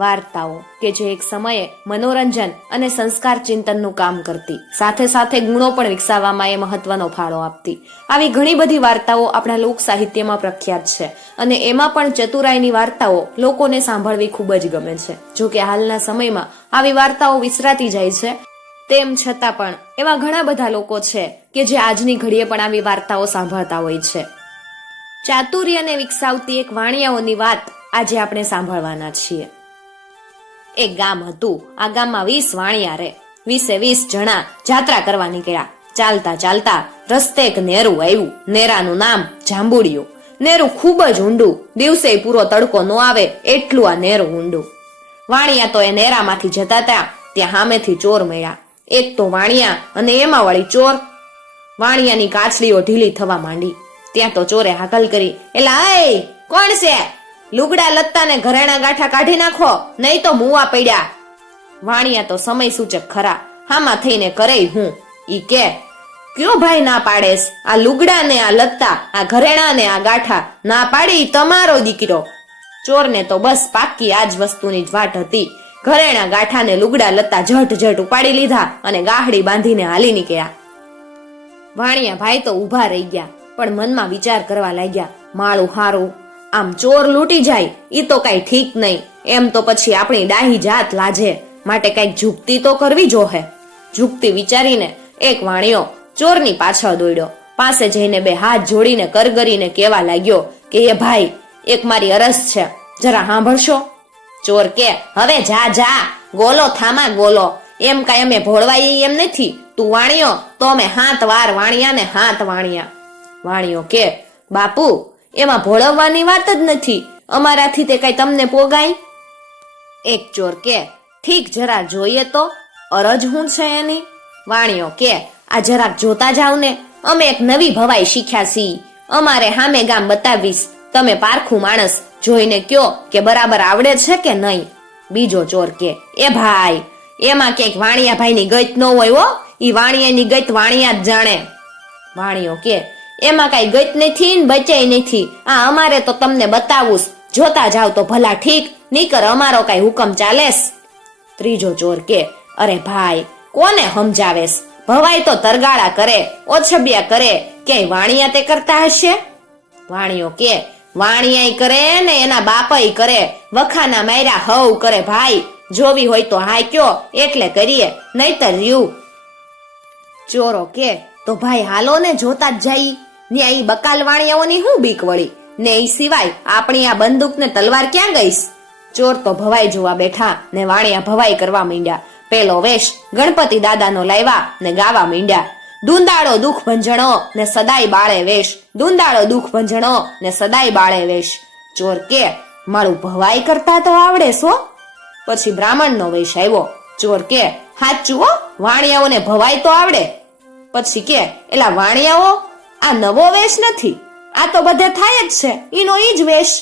વાર્તાઓ કે જે એક સમયે મનોરંજન અને સંસ્કાર ચિંતનનું કામ કરતી, સાથે સાથે ગુણો પણ વિકસાવવામાં એ મહત્વનો ફાળો આપતી. આવી ઘણી બધી વાર્તાઓ આપણા લોક સાહિત્યમાં પ્રખ્યાત છે અને એમાં પણ ચતુરાઈની વાર્તાઓ લોકોને સાંભળવી ખૂબ જ ગમે છે. જો કે હાલના સમયમાં આવી વાર્તાઓ વિસરાતી જાય છે, તેમ છતાં પણ એવા ઘણા બધા લોકો છે કે જે આજની ઘડીએ પણ આવી વાર્તાઓ સાંભળતા હોય છે. ચાતુર્યને વિકસાવતી એક વાણિયાઓની વાત આજે આપણે સાંભળવાના છીએ. એક ગામ હતું. આ ગામમાં 20 વાણિયા રહે. 20 જણા જાત્રા કરવા નીકળ્યા. ચાલતા ચાલતા રસ્તે એક નેરું આવ્યું. નેરાનું નામ જાંબુડિયું. નેરું ખૂબ જ ઊંડું. દિવસે પૂરો તડકો ન આવે એટલું આ નેરું ઊંડું. વાણિયા તો એ નેરામાંથી જતા હતા ત્યાં સામેથી ચોર મળ્યા. એક તો વાણિયા અને એમાં વળી ચોર. વાણિયાની કાછડીઓ ઢીલી થવા માંડી. ત્યાં તો ચોરે હાકલ કરી, એલા એ કોણ છે? લુગડા લત્તા ને ઘરેણા ગાંઠા કાઢી નાખો, નહીં તો મુવા પડ્યા. વાણિયા તો સમય સૂચક ખરા, હામાં થઈને કરે હું. ઈ કે, કયો ભાઈ ના પાડેસ? આ લુગડા ને આ લત્તા, આ ઘરેણા ને આ ગાંઠા ના પાડી તમારો દીકરો. ચોરને તો બસ પાક્કી આજ વસ્તુની જ વાટ હતી. ઘરેણા ગાંઠા ને લુગડા લત્તા ઝટ ઉપાડી લીધા અને ગાહડી બાંધીને હાલી નીકળ્યા. વાણિયા ભાઈ તો ઊભા રહી ગયા, પણ મનમાં વિચાર કરવા લાગ્યા, માળું હારું, આમ ચોર લૂંટી જાય ઈ તો કઈ ઠીક નહીં. એમ તો પછી આપણી ડાહી જાત લાજે, માટે કઈક ઝૂકતી તો કરવી જોહે. ઝૂકતી વિચારીને એક વાણિયો ચોરની પાછળ દોડ્યો. પાસે જઈને બે હાથ જોડીને કરગરીને કહેવા લાગ્યો કે એ ભાઈ, એક મારી અરજ છે, જરા સાંભળશો? ચોર કે, હવે જા ગોલો થામા ગોલો. એમ કઈ અમે ભોળવાઈ એમ નથી. તું વાણિયો તો અમે 7 વાર વાણિયા ને 7 વાણિયા. વાણિયો કે, બાપુ એમાં ભોળવવાની વાત જ નથી, અમારાથી તે કઈ તમને પોગાય? એક ચોર કે, ઠીક, જરા જોઈએ તો અરજ હું છે એની. વાણિયો કે, આ જરાક જોતા જાવ ને, અમે એક નવી ભવાઈ શીખ્યા છીએ, અમારે સામે ગામ બતાવીશ. તમે પારખું માણસ, જોઈને કયો કે બરાબર આવડે છે કે નહીં. બીજો ચોર કે, એ ભાઈ, એમાં ક્યાંક વાણિયા ભાઈની ગત ન હોય હો, ઈ વાણિયાની ગત વાણિયા જ જાણે. વાણિયો કે, એમાં કઈ ગત નથી ને બચાઈ નથી. આ અમારે તો તમને બતાવું, જોતા જાવ તો ભલા ઠીક, નીકર અમારો કઈ હુકમ ચાલેસ. ત્રીજો ચોર કે, અરે ભાઈ, કોને સમજાવેસ? ભવાઈ તો તરગાળા કરે, ઓછબિયા કરે, ક્યાંય વાણિયા તે કરતા હશે? વાણિયો કે, વાણિયાય કરે ને એના બાપાય કરે, વખાના માર્યા હવ કરે. ભાઈ, જોવી હોય તો હાય કયો, એટલે કરીએ, નહીતર રહ્યું. ચોરો કે, તો ભાઈ હાલો ને, જોતા જ જાય. ને અહીં બકાલ વાણિયાઓની શું બીક વળી? ને એ સિવાય આપણી આ બંદૂક ને તલવાર ક્યાં ગઈશ? ચોર તો ભવાઈ જોવા બેઠા ને વાણિયા ભવાઈ કરવા માંડ્યા. પેલો વેશ ગણપતિ દાદાનો લાવ્યા ને ગાવા માંડ્યા, દુંદાળો દુઃખ ભંજણો ને સદાય બાળે વેશ, દુંદાળો દુઃખ ભંજણો ને સદાય બાળે વેશ. ચોર કે, મારું ભવાઈ કરતા તો આવડે છો? પછી બ્રાહ્મણનો વેશ આવ્યો. ચોર કે, હાચું હો, વાણિયાઓને ભવાઈ તો આવડે. પછી કે, એલા વાણિયાઓ, આ નવો વેશ નથી, આ તો બધે થાય જ છે, ઈનો ઈ જ વેશ.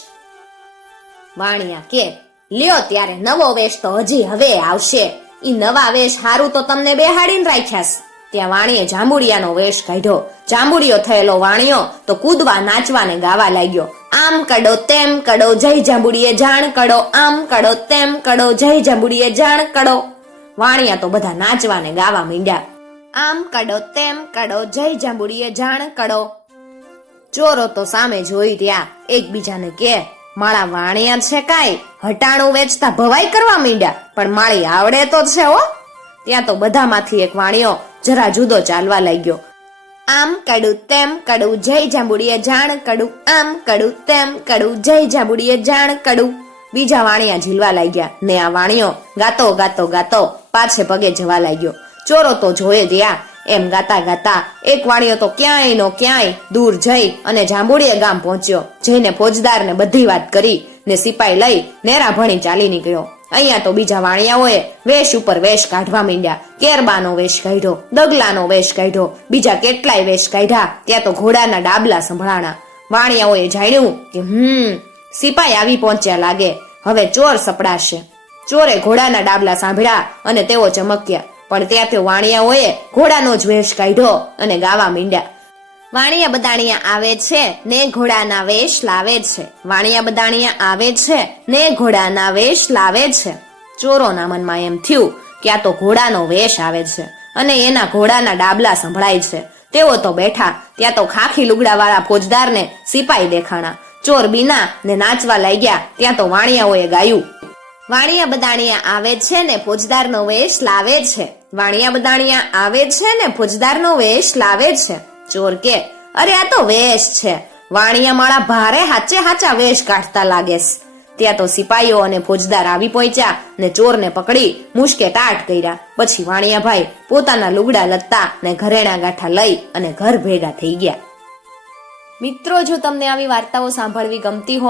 વાણિયા કે, લ્યો ત્યારે નવો વેશ તો હજી હવે આવશે. ઈ નવા વેશ હારું તો તમને બેહાડીને રાખ્યાસ. ત્યાં વાણીએ જાંબુડિયાનો વેશ કાઢ્યો. જાંબુડિયો થયેલો વાણિયો તો કૂદવા નાચવા ને ગાવા લાગ્યો, આમ કડો તેમ કડો જય જાંબુડીએ જાણ કડો, આમ કડો તેમ કડો જય જાંબુડીએ જાણ કડો. વાણિયા તો બધા નાચવા ને ગાવા માંડ્યા, આમ કડો તેમ કડો જય જાંબુડીએ જાણ કડો. ચોરો તો સામે જોઈ રહ્યા, એકબીજાને કે, માળા વાણિયા છે કાંઈ, હટાણું વેચતા ભવાઈ કરવા માંડ્યા, પણ માળી આવડે તો છે હો. ત્યાં તો બધામાંથી એક વાણિયો જરા જુદો ચાલવા લાગ્યો, આમ કડું તેમ કડું જય જાંબુડીએ જાણ કડું, આમ કડું તેમ કડું જય જાંબુડીએ જાણ કડું. બીજા વાણિયા ઝીલવા લાગ્યા ને આ વાણિયો ગાતો ગાતો ગાતો પાછે પગે જવા લાગ્યો. ચોરો તો જોયે રહ્યા. એમ ગાતા ગાતા એક વાણિયો તો ક્યાંય નો ક્યાંય દૂર જઈ અને જાંબુડીએ ગામ પહોંચ્યો. જઈને ફોજદારને બધી વાત કરી ને સિપાઈ લઈ નેરા ભણી ચાલી નીકળ્યો. અહીંયા તો બીજા વાણિયાઓએ વેશ ઉપર વેશ કાઢવા માંડ્યા. કેરબાનો વેશ કાઢ્યો, દગલાનો વેશ કાઢ્યો, બીજા કેટલાય વેશ કાઢ્યા. ત્યાં તો ઘોડાના ડાબલા સંભળાણા. વાણિયાઓએ જાણ્યું કે સિપાઈ આવી પહોંચ્યા લાગે, હવે ચોર સપડાશે. ચોરે ઘોડાના ડાબલા સાંભળ્યા અને તેઓ ચમક્યા. પણ ત્યાંથી વાણિયાઓએ ઘોડાનો જ વેશ કાઢ્યો અને ગાવા માંડ્યા, વાણિયા બદાણિયા આવે છે ને ઘોડાના વેશ લાવે છે. વાણિયા બદાણિયા આવે છે ને ઘોડાના વેશ લાવે છે. ચોરોના મનમાં એમ થયું કે આ તો ઘોડાનો વેશ આવે છે અને એના ઘોડાના ડાબલા સંભળાય છે. તેઓ તો બેઠા ત્યાં તો ખાખી લુગડાવાળા ફોજદારને સિપાઈ દેખાણા. ચોર બીના ને નાચવા લાગ્યા ત્યાં તો વાણિયાઓએ ગાયું, વાણિયા બદાણિયા આવે છે ને ફોજદારનો વેશ લાવે છે. વાણિયા બદાણિયા આવે છે ને ફોજદારનો વેશ લાવે છે. ચોર કે, અરે આ તો વેશ છે, વાણિયા માળા ભારે હાચે હાચા વેશ કાઢતા લાગેસ. ત્યાં તો સિપાઈઓ અને ફોજદાર આવી પહોંચ્યા ને ચોરને પકડી મુશ્કે ટાટ કર્યા. પછી વાણિયાભાઈ પોતાના લુગડા લત્તા ને ઘરેણા ગાંઠા લઈ અને ઘર ભેગા થઈ ગયા. મિત્રો, જો તમને આવી વાર્તાઓ સાંભળવી ગમતી હોય